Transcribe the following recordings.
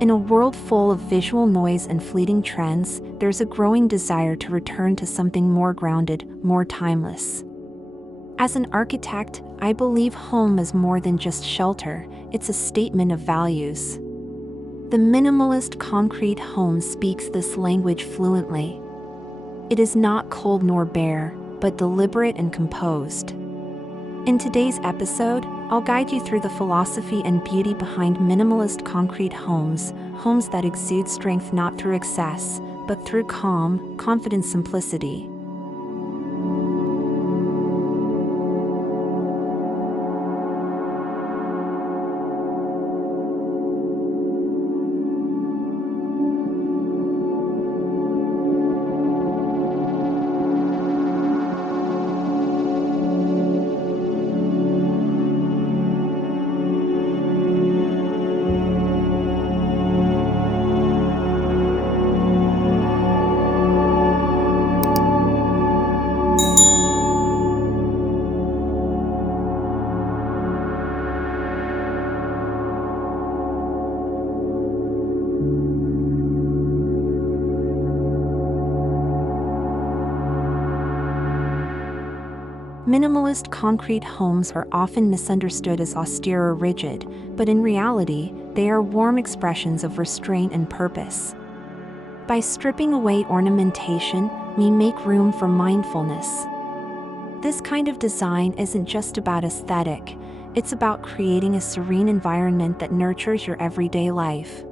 In a world full of visual noise and fleeting trends, there's a growing desire to return to something more grounded, more timeless. As an architect, I believe home is more than just shelter, it's a statement of values. The minimalist concrete home speaks this language fluently. It is not cold nor bare, but deliberate and composed. In today's episode, I'll guide you through the philosophy and beauty behind minimalist concrete homes, homes that exude strength not through excess, but through calm, confident simplicity. Minimalist concrete homes are often misunderstood as austere or rigid, but in reality, they are warm expressions of restraint and purpose. By stripping away ornamentation, we make room for mindfulness. This kind of design isn't just about aesthetic, it's about creating a serene environment that nurtures your everyday life.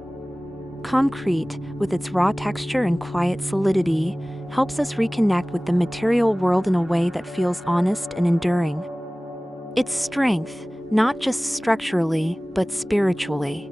Concrete, with its raw texture and quiet solidity, helps us reconnect with the material world in a way that feels honest and enduring. It's strength, not just structurally, but spiritually.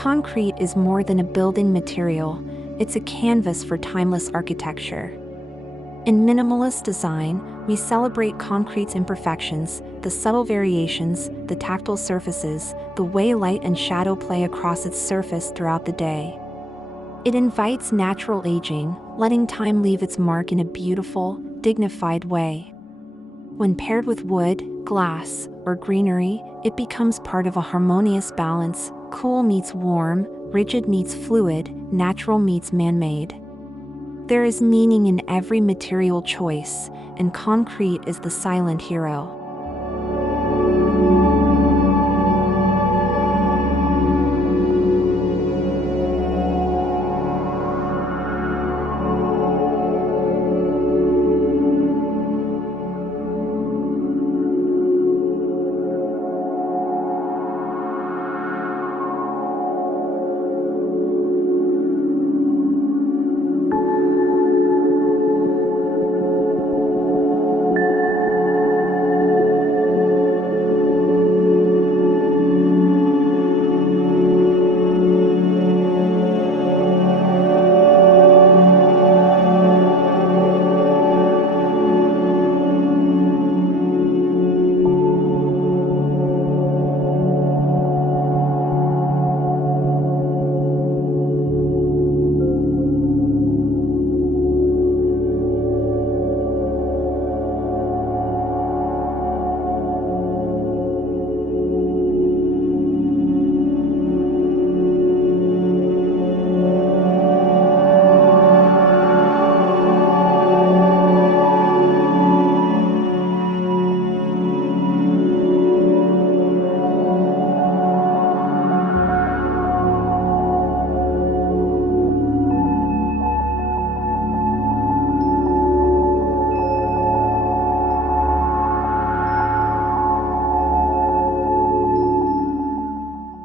Concrete is more than a building material, it's a canvas for timeless architecture. In minimalist design, we celebrate concrete's imperfections, the subtle variations, the tactile surfaces, the way light and shadow play across its surface throughout the day. It invites natural aging, letting time leave its mark in a beautiful, dignified way. When paired with wood, glass, or greenery, it becomes part of a harmonious balance. Cool meets warm, rigid meets fluid, natural meets man-made. There is meaning in every material choice, and concrete is the silent hero.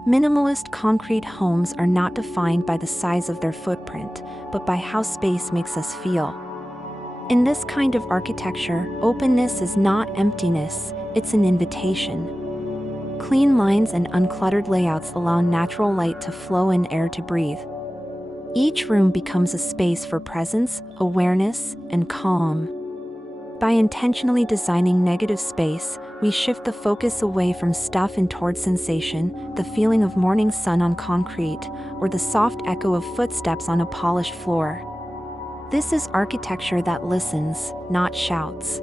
Minimalist concrete homes are not defined by the size of their footprint, but by how space makes us feel. In this kind of architecture, openness is not emptiness, it's an invitation. Clean lines and uncluttered layouts allow natural light to flow and air to breathe. Each room becomes a space for presence, awareness, and calm. By intentionally designing negative space, we shift the focus away from stuff and toward sensation, the feeling of morning sun on concrete, or the soft echo of footsteps on a polished floor. This is architecture that listens, not shouts.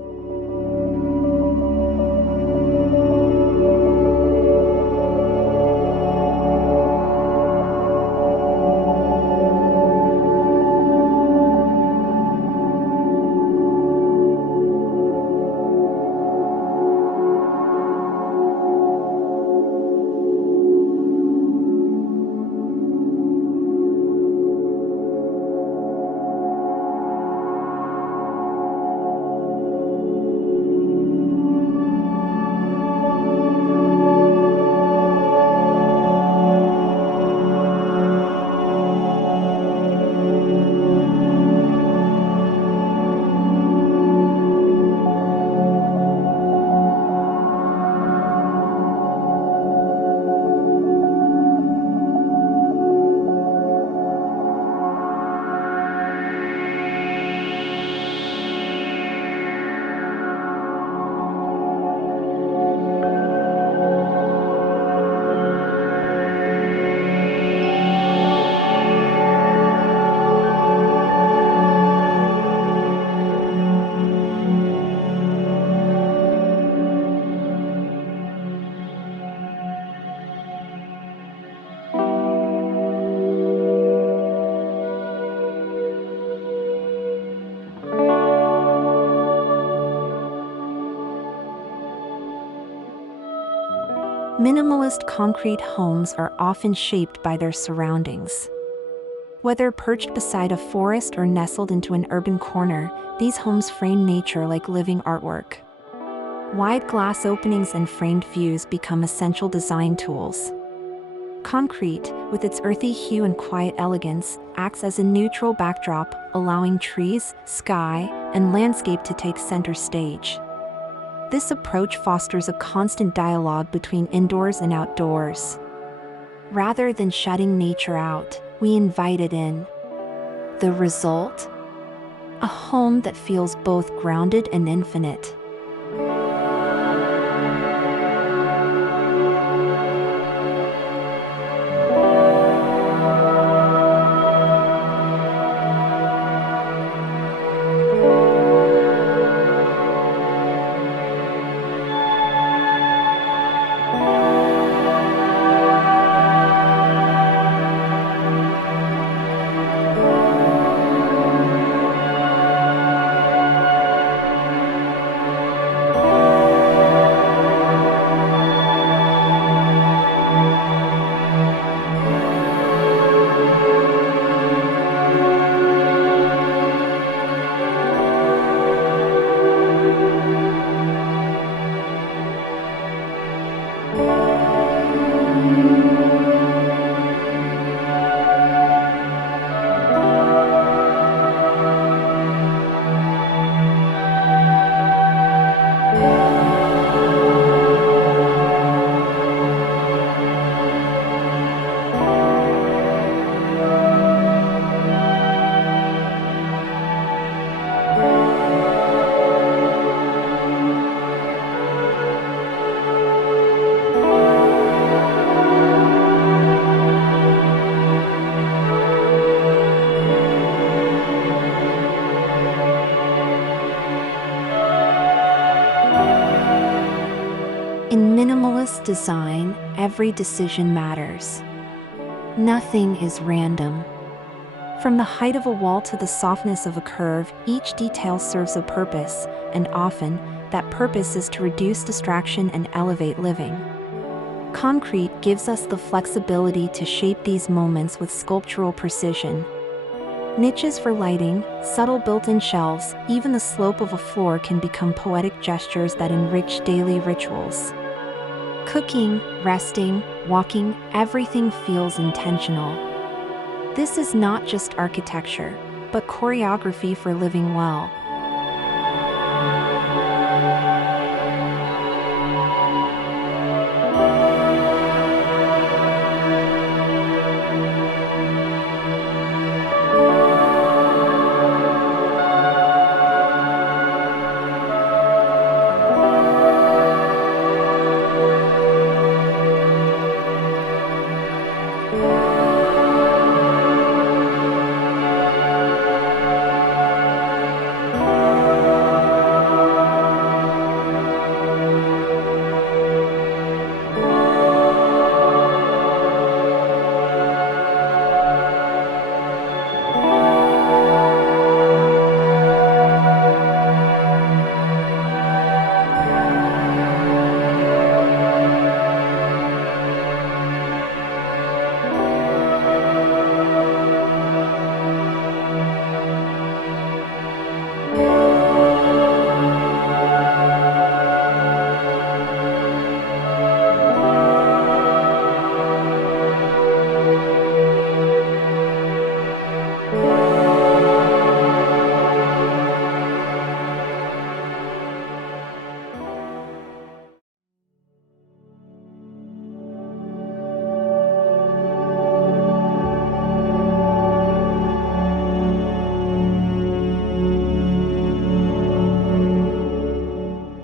Minimalist concrete homes are often shaped by their surroundings. Whether perched beside a forest or nestled into an urban corner, these homes frame nature like living artwork. Wide glass openings and framed views become essential design tools. Concrete, with its earthy hue and quiet elegance, acts as a neutral backdrop, allowing trees, sky, and landscape to take center stage. This approach fosters a constant dialogue between indoors and outdoors. Rather than shutting nature out, we invite it in. The result? A home that feels both grounded and infinite. In minimalist design, every decision matters. Nothing is random. From the height of a wall to the softness of a curve, each detail serves a purpose, and often, that purpose is to reduce distraction and elevate living. Concrete gives us the flexibility to shape these moments with sculptural precision. Niches for lighting, subtle built-in shelves, even the slope of a floor can become poetic gestures that enrich daily rituals. Cooking, resting, walking, everything feels intentional. This is not just architecture, but choreography for living well.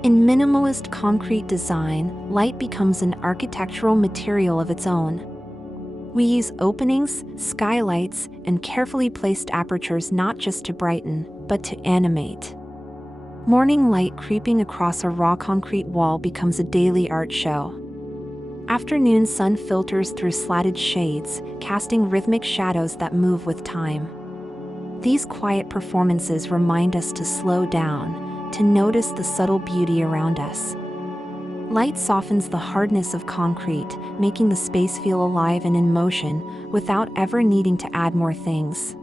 In minimalist concrete design, light becomes an architectural material of its own. We use openings, skylights, and carefully placed apertures not just to brighten, but to animate. Morning light creeping across a raw concrete wall becomes a daily art show. Afternoon sun filters through slatted shades, casting rhythmic shadows that move with time. These quiet performances remind us to slow down, to notice the subtle beauty around us. Light softens the hardness of concrete, making the space feel alive and in motion, without ever needing to add more things.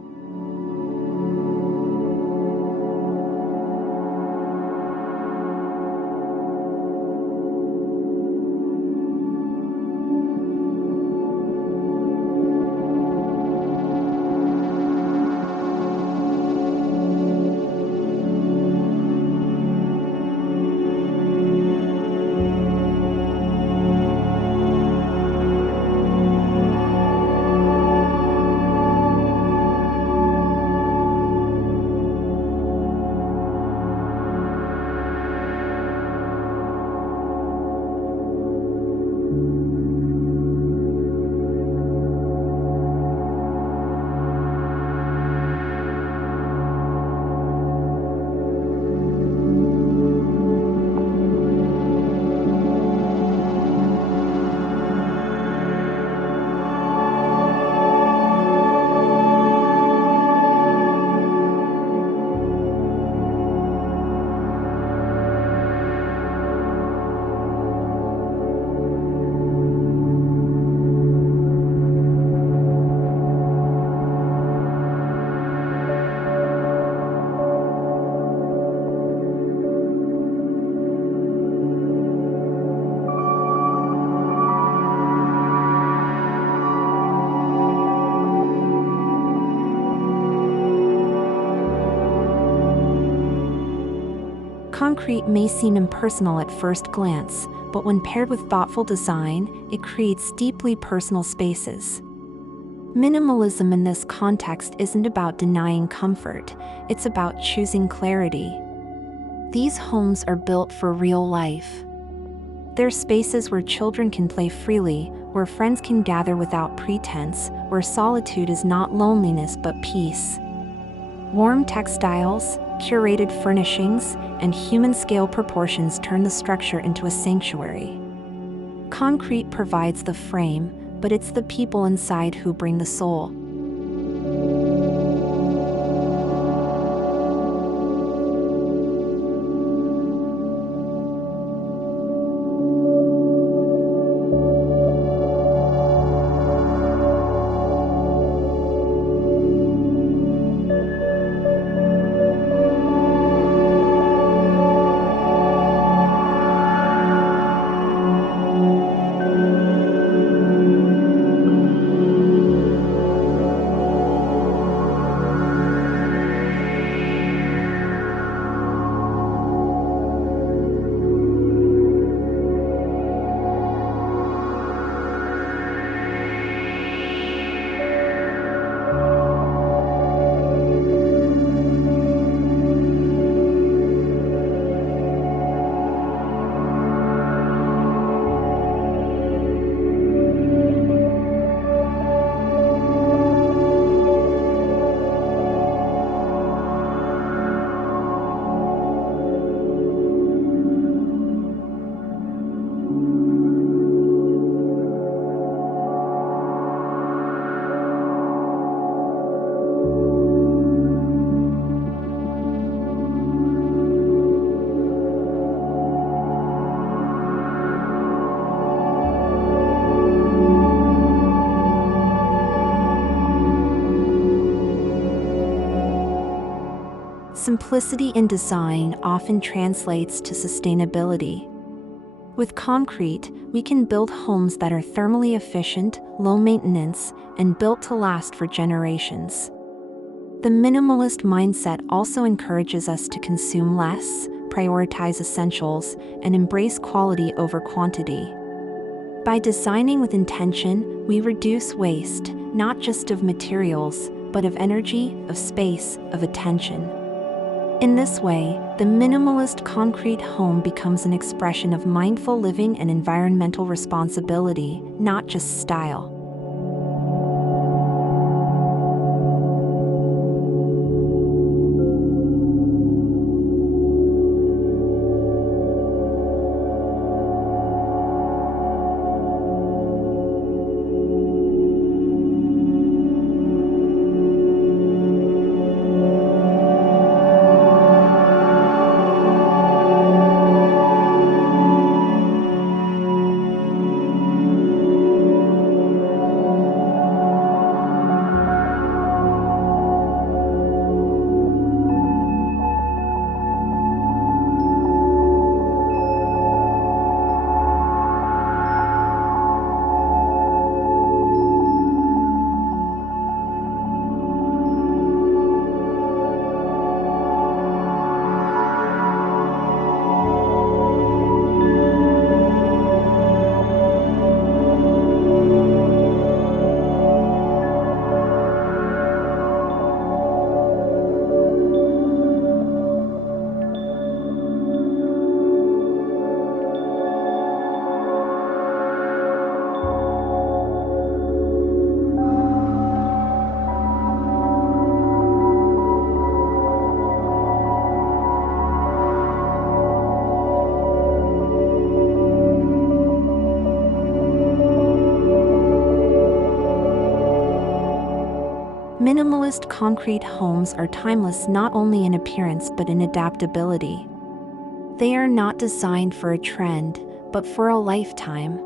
Concrete may seem impersonal at first glance, but when paired with thoughtful design, it creates deeply personal spaces. Minimalism in this context isn't about denying comfort, it's about choosing clarity. These homes are built for real life. They're spaces where children can play freely, where friends can gather without pretense, where solitude is not loneliness but peace. Warm textiles, curated furnishings, and human-scale proportions turn the structure into a sanctuary. Concrete provides the frame, but it's the people inside who bring the soul. simplicity in design often translates to sustainability. With concrete, we can build homes that are thermally efficient, low maintenance, and built to last for generations. The minimalist mindset also encourages us to consume less, prioritize essentials, and embrace quality over quantity. By designing with intention, we reduce waste, not just of materials, but of energy, of space, of attention. In this way, the minimalist concrete home becomes an expression of mindful living and environmental responsibility, not just style. Minimalist concrete homes are timeless not only in appearance but in adaptability. They are not designed for a trend, but for a lifetime.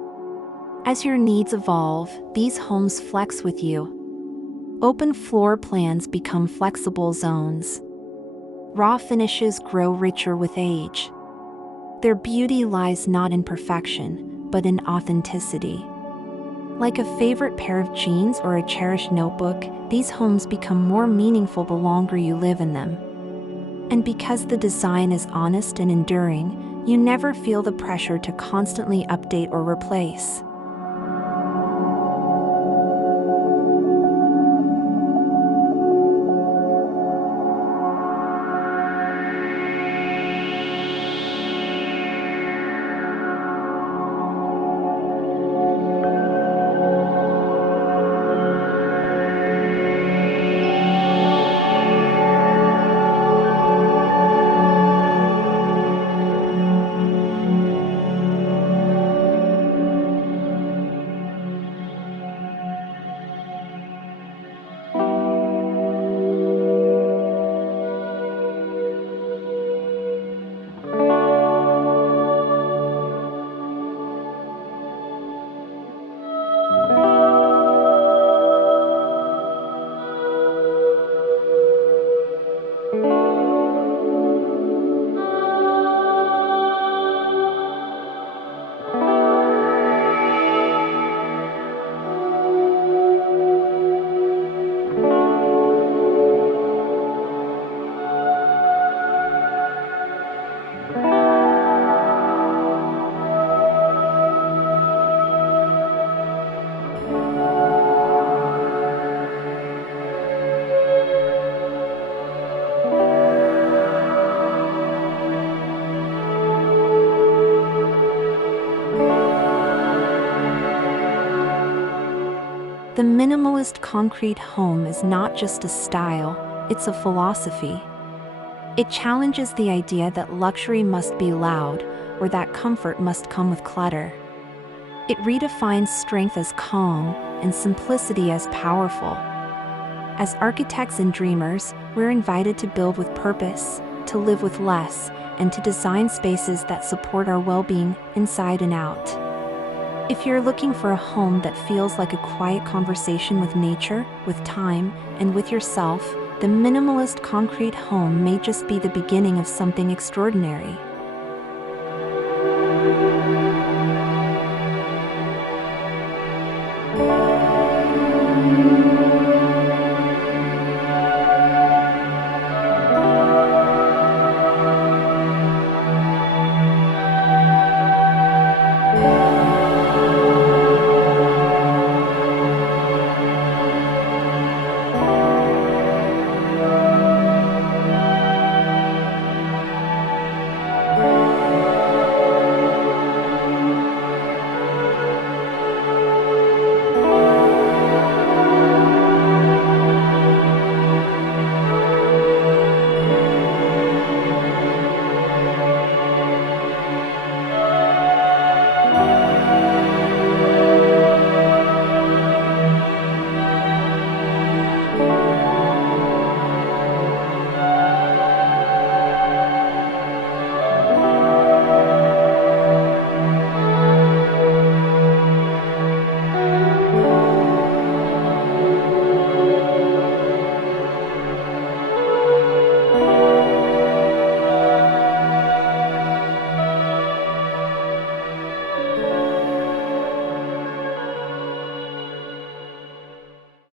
As your needs evolve, these homes flex with you. Open floor plans become flexible zones. Raw finishes grow richer with age. Their beauty lies not in perfection, but in authenticity. Like a favorite pair of jeans or a cherished notebook, these homes become more meaningful the longer you live in them. And because the design is honest and enduring, you never feel the pressure to constantly update or replace. The minimalist concrete home is not just a style, it's a philosophy. It challenges the idea that luxury must be loud, or that comfort must come with clutter. It redefines strength as calm, and simplicity as powerful. As architects and dreamers, we're invited to build with purpose, to live with less, and to design spaces that support our well-being inside and out. If you're looking for a home that feels like a quiet conversation with nature, with time, and with yourself, the minimalist concrete home may just be the beginning of something extraordinary.